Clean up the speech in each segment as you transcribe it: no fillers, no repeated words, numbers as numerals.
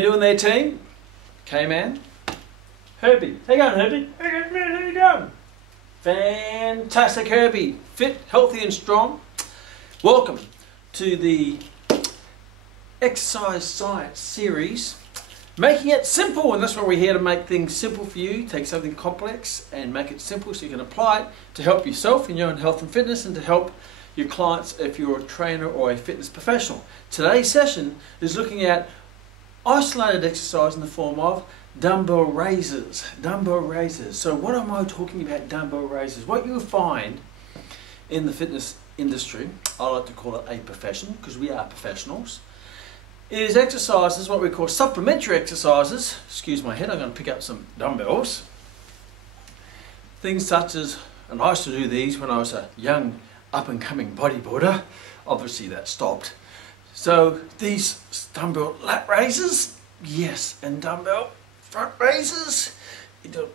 you doing there, team? K-Man? Herbie. How you going, Herbie? How you going? Fantastic, Herbie. Fit, healthy and strong. Welcome to the Exercise Science series. Making it simple, and that's why we're here, to make things simple for you. Take something complex and make it simple so you can apply it to help yourself in your own health and fitness, and to help your clients if you're a trainer or a fitness professional. Today's session is looking at isolated exercise in the form of dumbbell raises. Dumbbell raises. So what am I talking about, dumbbell raises? What you'll find in the fitness industry, I like to call it a profession because we are professionals, is exercises, what we call supplementary exercises. Excuse my head, I'm going to pick up some dumbbells. Things such as, and I used to do these when I was a young up-and-coming bodybuilder. Obviously that stopped. So these dumbbell lat raises, yes, and dumbbell front raises, you do it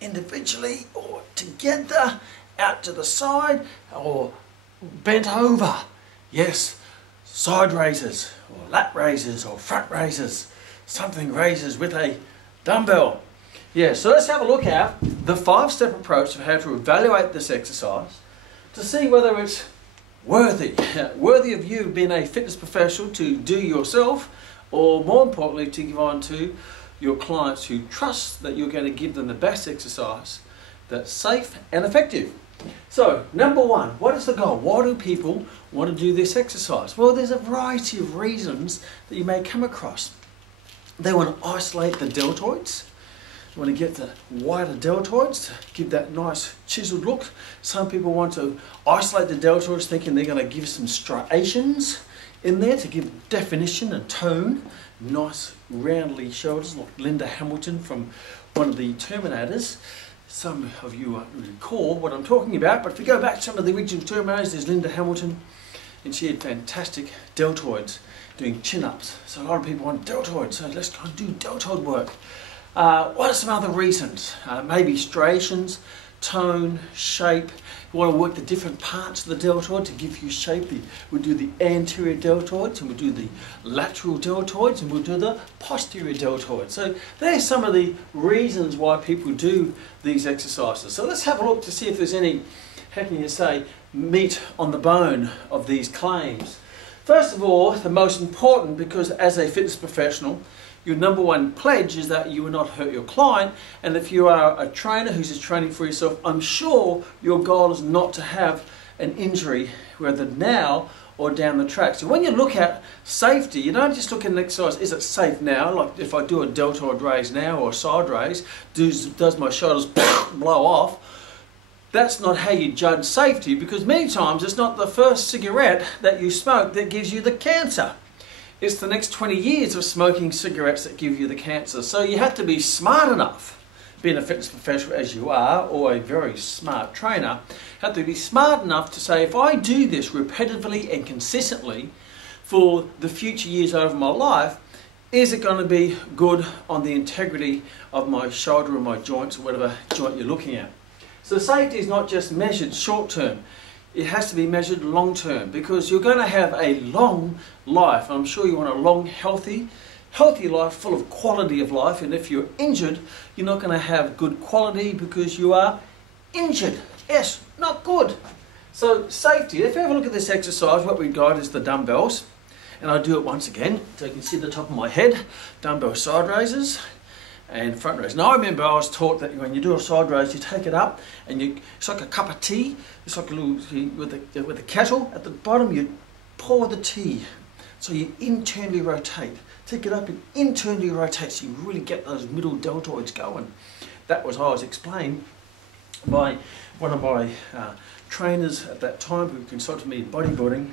individually or together, out to the side or bent over. Yes, side raises or lat raises or front raises, something raises with a dumbbell. Yeah, so let's have a look at the 5-step approach of how to evaluate this exercise to see whether it's worthy of you being a fitness professional to do yourself, or more importantly to give on to your clients who trust that you're going to give them the best exercise that's safe and effective. So, number one, what is the goal? Why do people want to do this exercise? Well, there's a variety of reasons that you may come across. They want to isolate the deltoids. They want to get the wider deltoids to give that nice chiseled look. Some people want to isolate the deltoids thinking they're going to give some striations in there to give definition and tone. Nice roundly shoulders like Linda Hamilton from one of the Terminators. Some of you won't recall what I'm talking about, but if you go back to some of the original Terminators, there's Linda Hamilton, and she had fantastic deltoids doing chin-ups. So a lot of people want deltoids, so let's go and do deltoid work. What are some other reasons? Maybe striations, tone, shape. You want to work the different parts of the deltoid to give you shape. We'll do the anterior deltoids, and we'll do the lateral deltoids, and we'll do the posterior deltoids. So there's some of the reasons why people do these exercises. So let's have a look to see if there's any, how can you say, meat on the bone of these claims. First of all, the most important, because as a fitness professional, your number one pledge is that you will not hurt your client, and if you are a trainer who's just training for yourself, I'm sure your goal is not to have an injury, whether now or down the track. So when you look at safety, you don't just look at an exercise, is it safe now? Like if I do a deltoid raise now or a side raise, does my shoulders blow off? That's not how you judge safety, because many times it's not the first cigarette that you smoke that gives you the cancer. It's the next 20 years of smoking cigarettes that give you the cancer. So you have to be smart enough, being a fitness professional as you are, or a very smart trainer, have to be smart enough to say, if I do this repetitively and consistently for the future years over my life, is it going to be good on the integrity of my shoulder or my joints or whatever joint you're looking at? So safety is not just measured short term. It has to be measured long term, because you're going to have a long life. I'm sure you want a long, healthy life full of quality of life. And if you're injured, you're not going to have good quality because you are injured. Yes, not good. So safety, if you have a look at this exercise, what we've got is the dumbbells. And I'll do it once again, so you can see the top of my head. Dumbbell side raises and front raise. Now I remember I was taught that when you do a side raise, you take it up and it's like a cup of tea. It's like a little, with the kettle at the bottom, you pour the tea. So you internally rotate. Take it up and internally rotate so you really get those middle deltoids going. That was how I was explained by one of my trainers at that time who consulted me in bodybuilding.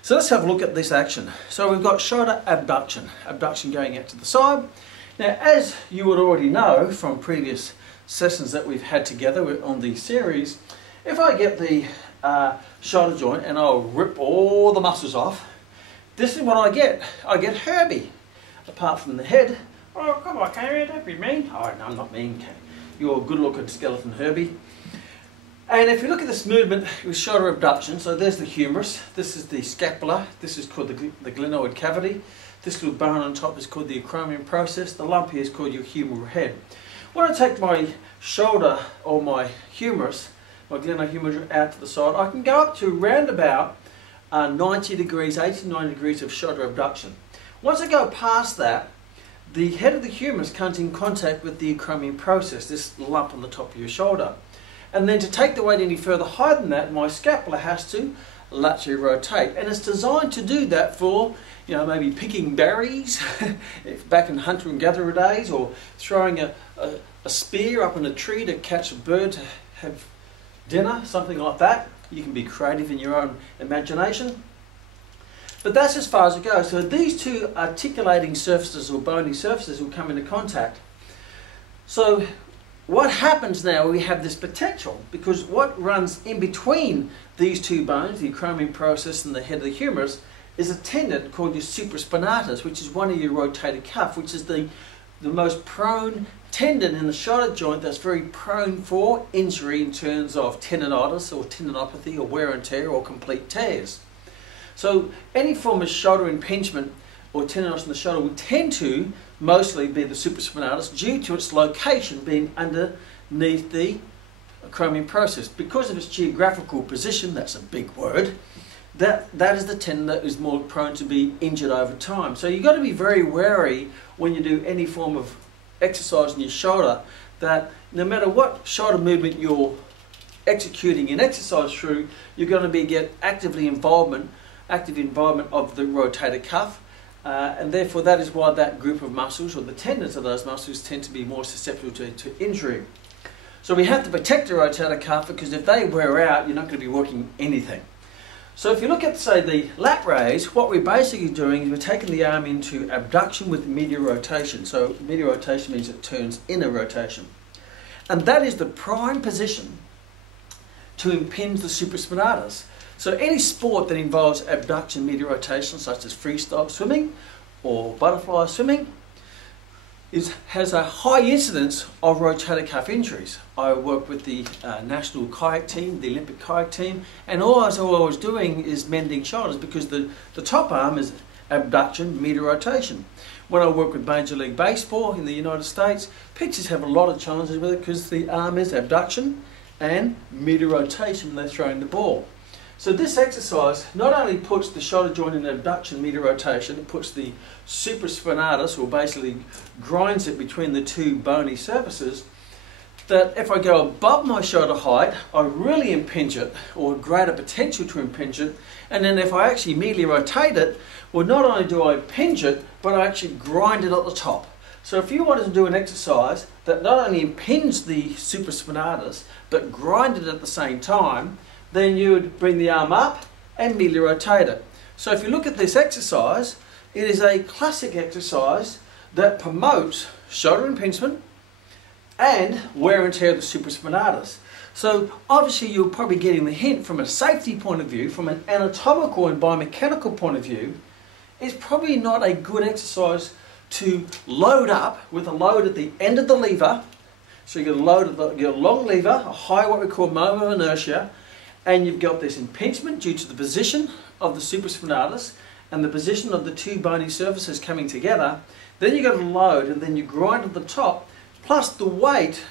So let's have a look at this action. So we've got shoulder abduction. Abduction going out to the side. Now, as you would already know from previous sessions that we've had together on the series, if I get the shoulder joint and I'll rip all the muscles off, this is what I get. I get Herbie. Apart from the head. Oh, come on, Karen, don't be mean. Oh, no, I'm not mean, Karen. You're a good-looking skeleton, Herbie. And if you look at this movement with shoulder abduction, so there's the humerus, this is the scapula, this is called the glenoid cavity, this little bone on top is called the acromion process, the lump here is called your humeral head. When I take my shoulder or my humerus, my glenohumeral out to the side, I can go up to round about 90 degrees, 80 to 90 degrees of shoulder abduction. Once I go past that, the head of the humerus comes in contact with the acromion process, this lump on the top of your shoulder. And then to take the weight any further higher than that, my scapula has to laterally rotate. And it's designed to do that for, maybe picking berries back in hunter and gatherer days, or throwing a spear up in a tree to catch a bird to have dinner, something like that. You can be creative in your own imagination. But that's as far as it goes. So these two articulating surfaces or bony surfaces will come into contact. So what happens now, we have this potential, because what runs in between these two bones, the acromion process and the head of the humerus, is a tendon called your supraspinatus, which is one of your rotator cuff, which is the most prone tendon in the shoulder joint that's very prone for injury in terms of tendonitis or tendinopathy or wear and tear or complete tears. So any form of shoulder impingement or tendonitis in the shoulder will tend to mostly be the supraspinatus due to its location being underneath the acromion process. Because of its geographical position, that's a big word, that is the tendon that is more prone to be injured over time. So you've got to be very wary when you do any form of exercise in your shoulder, that no matter what shoulder movement you're executing an exercise through, you're going to get active involvement of the rotator cuff, and therefore that is why that group of muscles, or the tendons of those muscles, tend to be more susceptible to injury. So we have to protect the rotator cuff, because if they wear out, you're not going to be working anything. So if you look at, say, the lat raise, what we're basically doing is we're taking the arm into abduction with medial rotation. So medial rotation means it turns inner rotation. And that is the prime position to impinge the supraspinatus. So any sport that involves abduction medial rotation, such as freestyle swimming or butterfly swimming, has a high incidence of rotator cuff injuries. I work with the national kayak team, the Olympic kayak team, and all I was doing is mending shoulders, because the top arm is abduction, medial rotation. When I work with Major League Baseball in the United States, pitchers have a lot of challenges with it, because the arm is abduction and medial rotation when they're throwing the ball. So this exercise not only puts the shoulder joint in abduction, medial rotation, it puts the supraspinatus, or basically grinds it between the two bony surfaces, that if I go above my shoulder height, I really impinge it, or greater potential to impinge it, and then if I actually medially rotate it, well, not only do I impinge it, but I actually grind it at the top. So if you wanted to do an exercise that not only impinged the supraspinatus, but grind it at the same time, then you would bring the arm up and medially rotate it. So if you look at this exercise, it is a classic exercise that promotes shoulder impingement and wear and tear of the supraspinatus. So obviously you're probably getting the hint from a safety point of view, from an anatomical and biomechanical point of view. It's probably not a good exercise to load up with a load at the end of the lever. So you get a load of a long lever, a high what we call moment of inertia, and you've got this impingement due to the position of the supraspinatus and the position of the two bony surfaces coming together. Then you've got a load, and then you grind at the top, plus the weight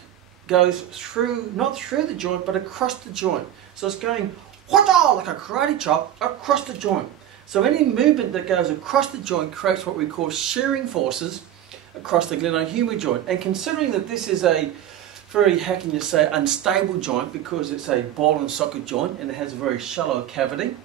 goes through, not through the joint, but across the joint. So it's going whata, like a karate chop across the joint. So any movement that goes across the joint creates what we call shearing forces across the glenohumeral joint. And considering that this is a very, how can you say, unstable joint, because it's a ball and socket joint and it has a very shallow cavity,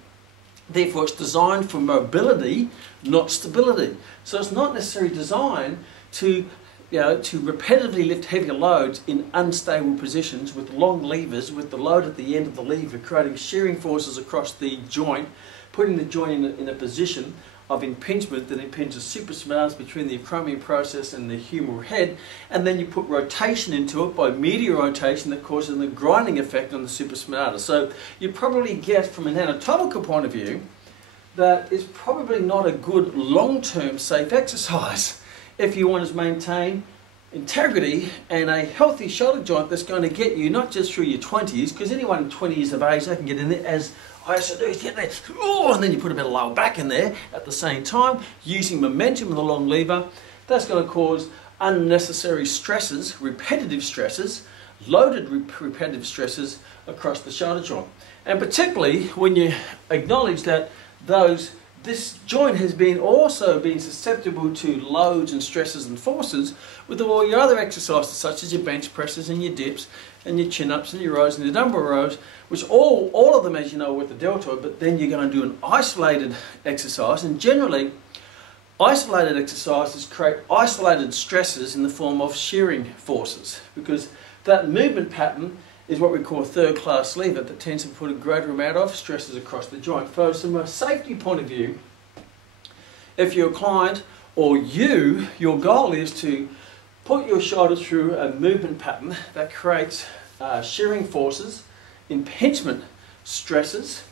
therefore it's designed for mobility, not stability. So it's not necessarily designed to repetitively lift heavier loads in unstable positions with long levers, with the load at the end of the lever creating shearing forces across the joint, putting the joint in a position of impingement that impinges supraspinatus between the acromion process and the humeral head, and then you put rotation into it by medial rotation that causes the grinding effect on the supraspinatus. So you probably get, from an anatomical point of view, that it's probably not a good long-term safe exercise if you want to maintain integrity and a healthy shoulder joint that's going to get you not just through your 20s, because anyone 20 years of age, they can get in there, as I used to do, get there, oh, and then you put a bit of lower back in there at the same time, using momentum with a long lever. That's going to cause unnecessary stresses, repetitive stresses, loaded repetitive stresses across the shoulder joint. And particularly when you acknowledge that this joint has also been susceptible to loads and stresses and forces with all your other exercises, such as your bench presses and your dips and your chin-ups and your rows and your dumbbell rows, which all of them, as you know, with the deltoid, but then you're going to do an isolated exercise, and generally isolated exercises create isolated stresses in the form of shearing forces, because that movement pattern is what we call a third-class lever that tends to put a greater amount of stresses across the joint. So from a safety point of view, if your client or your goal is to put your shoulder through a movement pattern that creates shearing forces, impingement stresses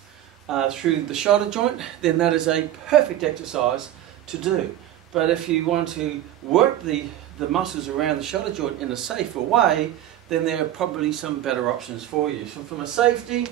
through the shoulder joint, then that is a perfect exercise to do. But if you want to work the muscles around the shoulder joint in a safer way, then there are probably some better options for you. So from a safety,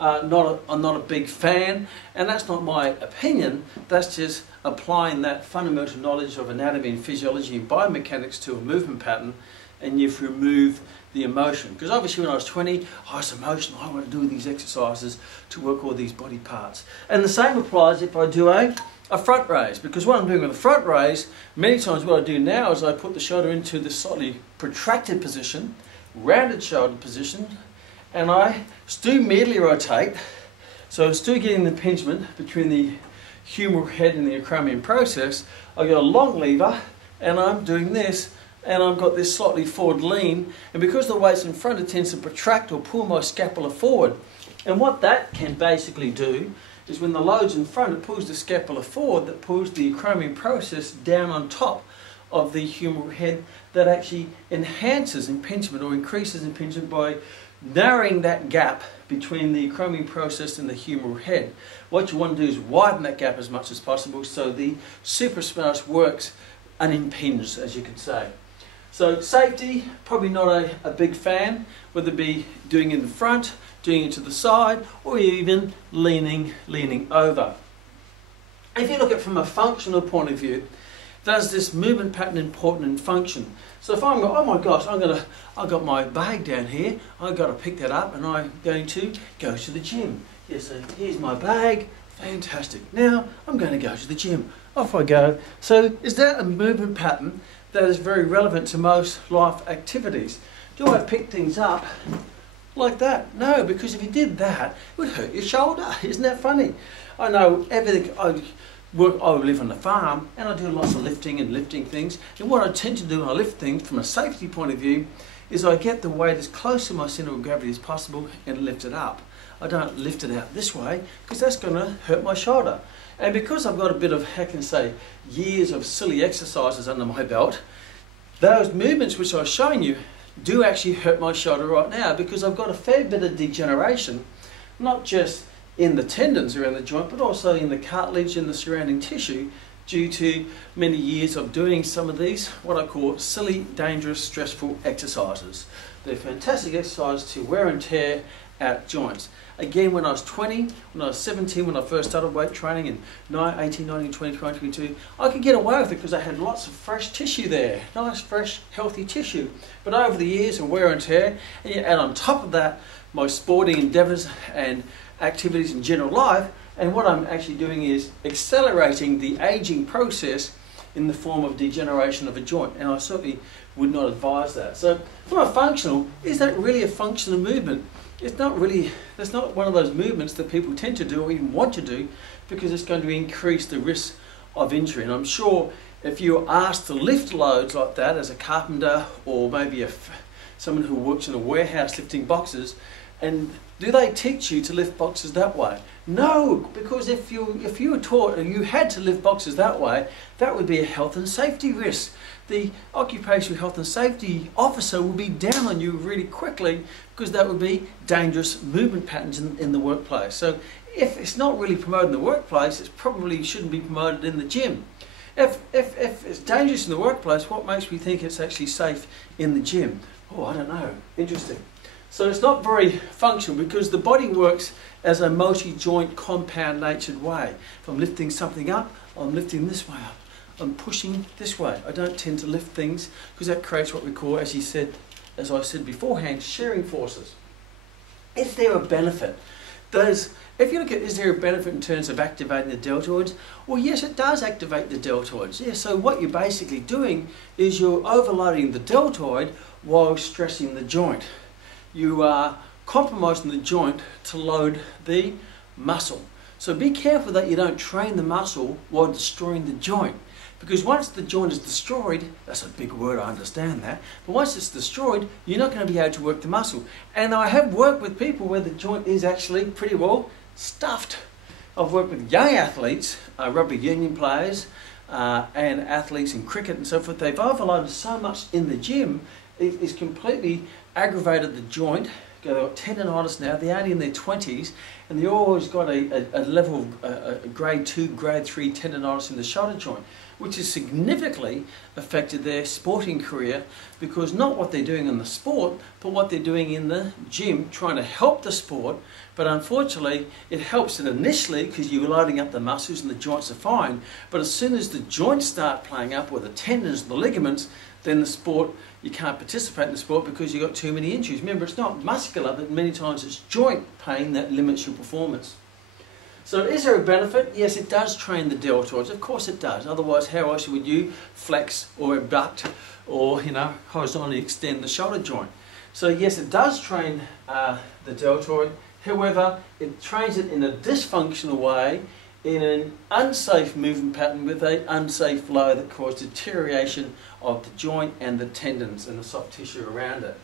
I'm not a big fan, and that's not my opinion, that's just applying that fundamental knowledge of anatomy and physiology and biomechanics to a movement pattern, and you've removed the emotion. Because obviously when I was 20, I was emotional, I want to do these exercises to work all these body parts. And the same applies if I do a front raise, because what I'm doing with a front raise, many times what I do now is I put the shoulder into this slightly protracted position, rounded shoulder position, and I still medially rotate, so I'm still getting the impingement between the humeral head and the acromion process. I got a long lever and I'm doing this, and I've got this slightly forward lean, and because the weight's in front, it tends to protract or pull my scapula forward. And what that can basically do is when the load's in front, it pulls the scapula forward, that pulls the acromion process down on top of the humeral head, that actually enhances impingement or increases impingement by narrowing that gap between the acromion process and the humeral head. What you want to do is widen that gap as much as possible so the supraspinatus works unimpinged, as you could say. So safety, probably not a big fan, whether it be doing it in the front, doing it to the side, or even leaning over. If you look at it from a functional point of view, does this movement pattern important in function? So if I'm going, oh my gosh, I've got my bag down here, I've got to pick that up and I'm going to go to the gym. Yes, so here's my bag, fantastic. Now I'm going to go to the gym. Off I go. So is that a movement pattern that is very relevant to most life activities? Do I pick things up like that? No, because if you did that, it would hurt your shoulder. Isn't that funny? I know everything. I live on the farm and I do lots of lifting things, and what I tend to do when I lift things from a safety point of view is I get the weight as close to my centre of gravity as possible and lift it up. I don't lift it out this way because that's going to hurt my shoulder. And because I've got a bit of, how can I say, years of silly exercises under my belt, those movements which I was showing you do actually hurt my shoulder right now, because I've got a fair bit of degeneration, not just in the tendons around the joint, but also in the cartilage and the surrounding tissue, due to many years of doing some of these, what I call silly, dangerous, stressful exercises. They're fantastic exercises to wear and tear out joints. Again, when I was 20, when I was 17, when I first started weight training in 18, 19, 20, 22, I could get away with it because I had lots of fresh tissue there, nice, fresh, healthy tissue. But over the years of wear and tear, and you add on top of that my sporting endeavours and activities in general life, and what I'm actually doing is accelerating the aging process in the form of degeneration of a joint, and I certainly would not advise that. So from a functional, is that really a functional movement? It's not really, that's not one of those movements that people tend to do or even want to do, because it's going to increase the risk of injury. And I'm sure if you're asked to lift loads like that as a carpenter, or maybe someone who works in a warehouse lifting boxes, and do they teach you to lift boxes that way? No, because if you were taught or you had to lift boxes that way, that would be a health and safety risk. The occupational health and safety officer will be down on you really quickly, because that would be dangerous movement patterns in the workplace. So if it's not really promoted in the workplace, it probably shouldn't be promoted in the gym. If it's dangerous in the workplace, what makes me think it's actually safe in the gym? Oh, I don't know. Interesting. So it's not very functional because the body works as a multi-joint, compound-natured way. If I'm lifting something up, I'm lifting this way up. I'm pushing this way. I don't tend to lift things because that creates what we call, as I said beforehand, shearing forces. Is there a benefit? If you look at, is there a benefit in terms of activating the deltoids? Well, yes, it does activate the deltoids. Yeah, so what you're basically doing is you're overloading the deltoid while stressing the joint. You are compromising the joint to load the muscle. So be careful that you don't train the muscle while destroying the joint. Because once the joint is destroyed, that's a big word, I understand that, but once it's destroyed, you're not going to be able to work the muscle. And I have worked with people where the joint is actually pretty well stuffed. I've worked with young athletes, rugby union players, and athletes in cricket and so forth. They've overloaded so much in the gym, it's completely aggravated the joint. They've got tendonitis now, they're only in their 20s, and they always got a level of grade 2, grade 3 tendonitis in the shoulder joint, which has significantly affected their sporting career because not what they're doing in the sport, but what they're doing in the gym, trying to help the sport. But unfortunately, it helps it initially because you're loading up the muscles and the joints are fine. But as soon as the joints start playing up, or the tendons, the ligaments, then the sport, you can't participate in the sport because you've got too many injuries. Remember, it's not muscular, but many times it's joint pain that limits your performance. So is there a benefit? Yes, it does train the deltoids. Of course it does. Otherwise, how else would you flex or abduct or, horizontally extend the shoulder joint? So yes, it does train the deltoid. However, it trains it in a dysfunctional way, in an unsafe movement pattern with an unsafe flow that causes deterioration of the joint and the tendons and the soft tissue around it.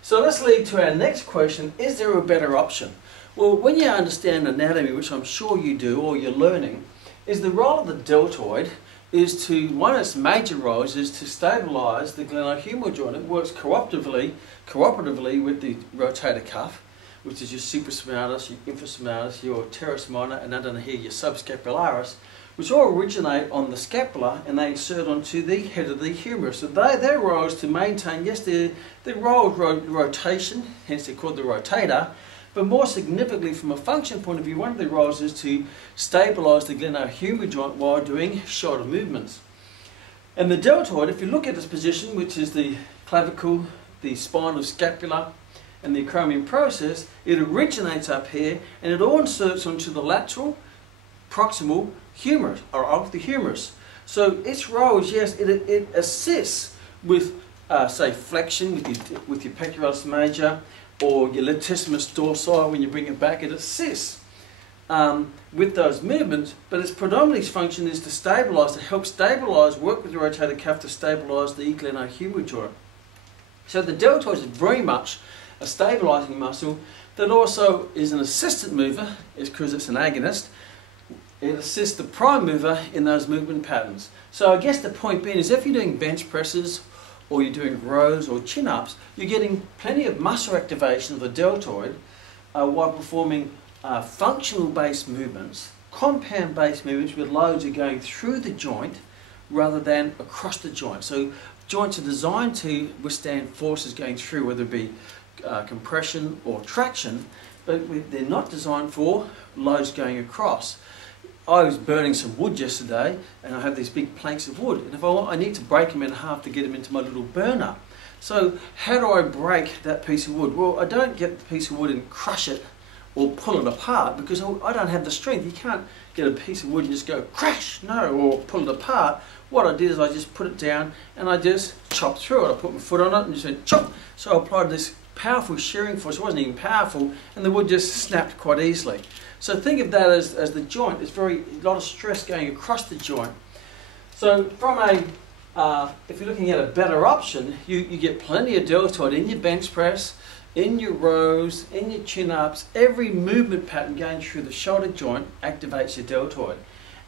So let's lead to our next question. Is there a better option? Well, when you understand anatomy, which I'm sure you do, or you're learning, is the role of the deltoid is to, one of its major roles is to stabilise the glenohumeral joint. It works cooperatively with the rotator cuff, which is your supraspinatus, your infraspinatus, your teres minor, and under here your subscapularis, which all originate on the scapula and they insert onto the head of the humerus. So their role is to maintain, yes, their role is rotation, hence they're called the rotator, but more significantly from a function point of view, one of their roles is to stabilise the glenohumeral joint while doing shoulder movements. And the deltoid, if you look at its position, which is the clavicle, the spinal scapula, and the acromion process, it originates up here and it all inserts onto the lateral proximal humerus, or of the humerus. So its role is, yes, it assists with, say, flexion with your pectoralis major, or your latissimus dorsi when you bring it back. It assists with those movements, but its predominant function is to stabilise, to help stabilise, work with the rotator cuff to stabilise the glenohumeral joint. So the deltoid is very much a stabilising muscle that also is an assistant mover, is because it's an agonist. It assists the prime mover in those movement patterns. So I guess the point being is if you're doing bench presses or you're doing rows or chin-ups, you're getting plenty of muscle activation of the deltoid while performing functional-based movements, compound-based movements where loads are going through the joint rather than across the joint. So joints are designed to withstand forces going through, whether it be compression or traction, but they're not designed for loads going across. I was burning some wood yesterday and I have these big planks of wood, and if I need to break them in half to get them into my little burner. So how do I break that piece of wood? Well, I don't get the piece of wood and crush it or pull it apart because I don't have the strength. You can't get a piece of wood and just go crash, no, or pull it apart. What I did is I just put it down and I just chopped through it. I put my foot on it and just went chop. So I applied this powerful shearing force. It wasn't even powerful, and the wood just snapped quite easily. So think of that as the joint. There's a lot of stress going across the joint. So from if you're looking at a better option, you get plenty of deltoid in your bench press, in your rows, in your chin-ups. Every movement pattern going through the shoulder joint activates your deltoid.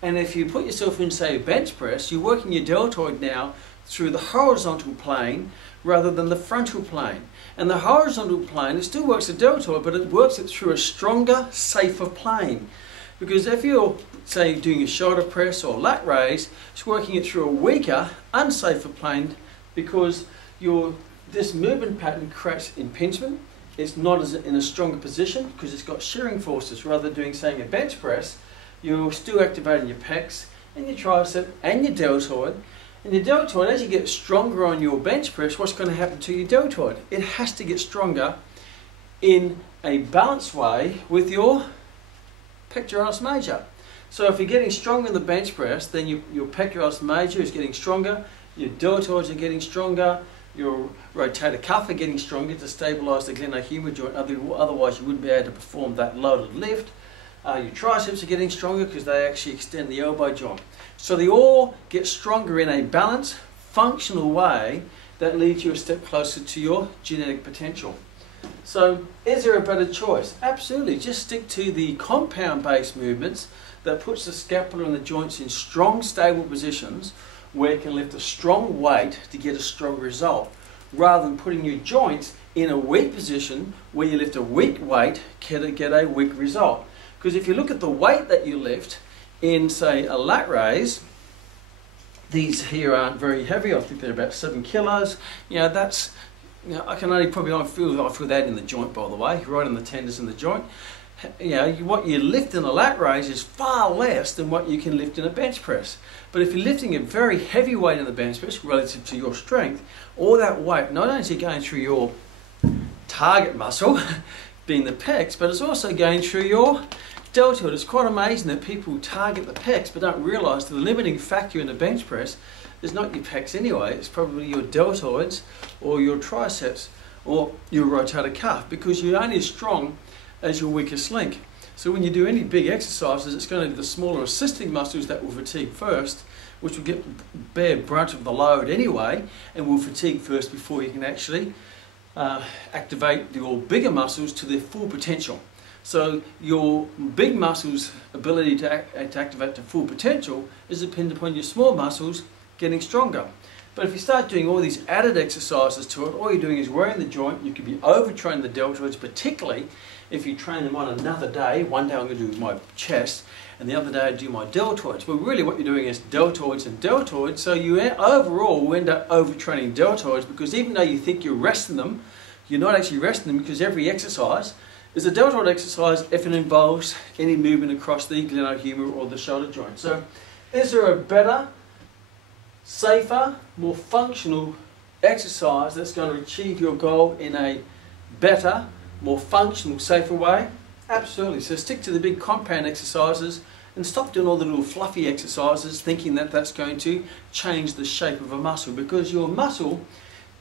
And if you put yourself in, say, a bench press, you're working your deltoid now through the horizontal plane rather than the frontal plane. And the horizontal plane, it still works the deltoid, but it works it through a stronger, safer plane. Because if you're, say, doing a shoulder press or lat raise, it's working it through a weaker, unsafer plane because this movement pattern creates impingement. It's not in a stronger position because it's got shearing forces. Rather than doing, say, a bench press, you're still activating your pecs and your tricep and your deltoid. And your deltoid, as you get stronger on your bench press, what's going to happen to your deltoid? It has to get stronger in a balanced way with your pectoralis major. So if you're getting stronger in the bench press, then your pectoralis major is getting stronger, your deltoids are getting stronger, your rotator cuff are getting stronger to stabilise the glenohumeral joint, otherwise you wouldn't be able to perform that loaded lift. Your triceps are getting stronger because they actually extend the elbow joint. So they all get stronger in a balanced, functional way that leads you a step closer to your genetic potential. So is there a better choice? Absolutely. Just stick to the compound-based movements that puts the scapula and the joints in strong, stable positions where you can lift a strong weight to get a strong result, rather than putting your joints in a weak position where you lift a weak weight to get a weak result. Because if you look at the weight that you lift in, say, a lat raise, these here aren't very heavy. I think they're about 7 kilos. That's, I can only probably feel that in the joint, by the way, right in the tendons in the joint. What you lift in a lat raise is far less than what you can lift in a bench press. But if you're lifting a very heavy weight in the bench press relative to your strength, all that weight not only is it going through your target muscle, being the pecs, but it's also going through your deltoid. It's quite amazing that people target the pecs but don't realise the limiting factor in the bench press is not your pecs anyway, it's probably your deltoids or your triceps or your rotator cuff, because you're only as strong as your weakest link. So when you do any big exercises, it's going to be the smaller assisting muscles that will fatigue first, which will bear brunt of the load anyway, and will fatigue first before you can actually activate your bigger muscles to their full potential. So your big muscles' ability to activate to full potential is dependent upon your small muscles getting stronger. But if you start doing all these added exercises to it, all you're doing is wearing the joint. You could be overtraining the deltoids, particularly if you train them on another day. One day I'm going to do my chest, and the other day I do my deltoids. But really what you're doing is deltoids and deltoids, so you overall will end up overtraining deltoids, because even though you think you're resting them, you're not actually resting them, because every exercise is a deltoid exercise if it involves any movement across the glenohumeral or the shoulder joint. So is there a better, safer, more functional exercise that's going to achieve your goal in a better, more functional, safer way? Absolutely. So stick to the big compound exercises and stop doing all the little fluffy exercises thinking that that's going to change the shape of a muscle, because your muscle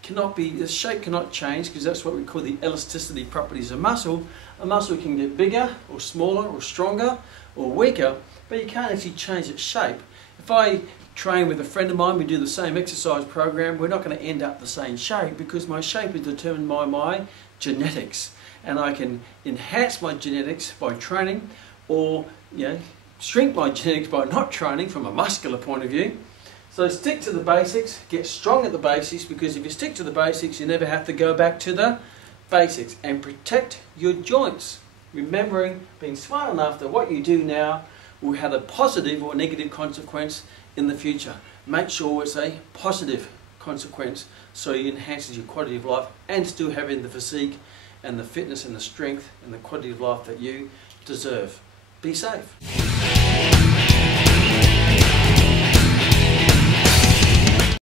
the shape cannot change, because that's what we call the elasticity properties of muscle. A muscle can get bigger or smaller or stronger or weaker, but you can't actually change its shape. If I train with a friend of mine, we do the same exercise program, we're not going to end up the same shape, because my shape is determined by my genetics, and I can enhance my genetics by training, or shrink my genetics by not training from a muscular point of view. So stick to the basics, get strong at the basics, because if you stick to the basics, you never have to go back to the basics, and protect your joints, remembering, being smart enough that what you do now will have a positive or negative consequence in the future. Make sure it's a positive consequence, so it enhances your quality of life and still having the physique and the fitness and the strength and the quality of life that you deserve. Be safe.